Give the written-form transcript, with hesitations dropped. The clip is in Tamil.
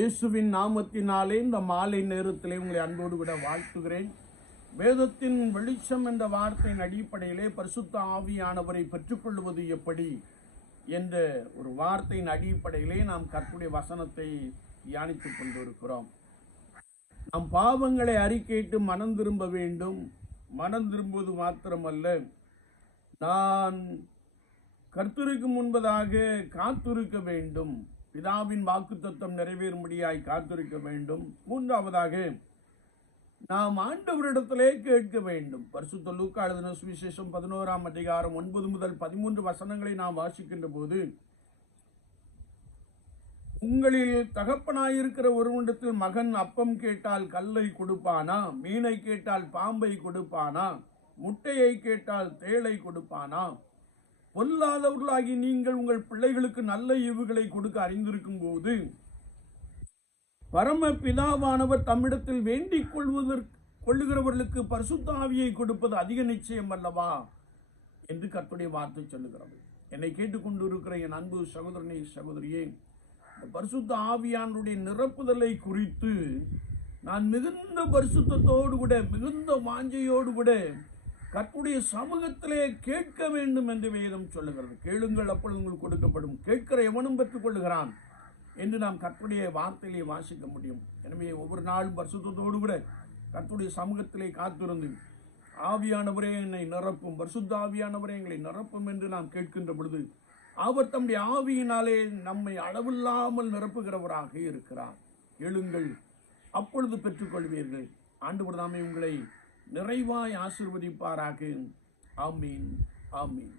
இயேசுவின் நாமத்தினாலே இந்த மாலை நேரத்திலே உங்களை அன்போடு கூட வாழ்த்துகிறேன். வேதத்தின் வெளிச்சம் என்ற வார்த்தையின் அடிப்படையிலே பரிசுத்த ஆவியானவரை பெற்றுக்கொள்வது எப்படி என்ற ஒரு வார்த்தையின் அடிப்படையிலே நாம் கர்த்தருடைய வசனத்தை தியானித்துக் கொண்டிருக்கிறோம். நாம் பாவங்களை அறிக்கையிட்டு மனம் திரும்ப வேண்டும். மனம் திரும்புவது மாத்திரமல்ல, நான் கர்த்தருக்கு முன்பதாக காத்திருக்க வேண்டும். பிதாவின் வாக்குத்தத்தம் நிறைவேறும்படியாய் காத்திருக்க வேண்டும். மூன்றாவதாக, நாம் ஆண்டவரிடத்திலே கேட்க வேண்டும். பரிசுத்த லூக்கா எழுதின சுவிசேஷம் 11ஆம் அதிகாரம் 9 முதல் 13 வசனங்களை நாம் வாசிக்கின்ற போது, உங்களில் தகப்பனாயிருக்கிற ஒருவனிடத்தில் மகன் அப்பம் கேட்டால் கல்லை கொடுப்பானா? மீனை கேட்டால் பாம்பை கொடுப்பானா? முட்டையை கேட்டால் தேளை கொடுப்பானா? பொல்லாதவர்களாகி நீங்கள் உங்கள் பிள்ளைகளுக்கு நல்ல ஈவுகளை கொடுக்க அறிந்திருக்கும் போது, பரம பிதாவானவர் தம்மிடத்தில் வேண்டிக் கொள்ளுகிறவர்களுக்கு பரிசுத்த ஆவியை கொடுப்பது அதிக நிச்சயம் அல்லவா என்று கர்த்தருடைய வார்த்தை சொல்லுகிறது. என்னை கேட்டுக்கொண்டிருக்கிற என் அன்பு சகோதரனே, சகோதரியே, பரிசுத்த ஆவியானுடைய நிரப்புதலை குறித்து நான் மிகுந்த பரிசுத்தத்தோடு கூட, மிகுந்த வாஞ்சையோடு கூட கர்த்தருடைய சமூகத்திலே கேட்க வேண்டும் என்று வேதம் சொல்லுகிறது. கேளுங்கள், அப்பொழுது உங்களுக்கு கொடுக்கப்படும். கேட்கிற எவனும் பெற்றுக் கொள்ளுகிறான் என்று நாம் கர்த்தருடைய வார்த்தையிலே வாசிக்க முடியும். எனவே ஒவ்வொரு நாளும் பரிசுத்தத்தோடு கூட கர்த்தருடைய சமூகத்திலே காத்திருந்து, ஆவியானவரே என்னை நிரப்பும், பரிசுத்த ஆவியானவரே எங்களை நிரப்பும் என்று நாம் கேட்கின்ற பொழுது, அவர் தம்முடைய ஆவியினாலே நம்மை அளவில்லாமல் நிரப்புகிறவராக இருக்கிறார். எழுங்கள், அப்பொழுது பெற்றுக்கொள்வீர்கள். ஆண்டவர் தாமே உங்களை நிறைவாய் ஆசீர்வதிப்பாராக. ஆமீன், ஆமீன்.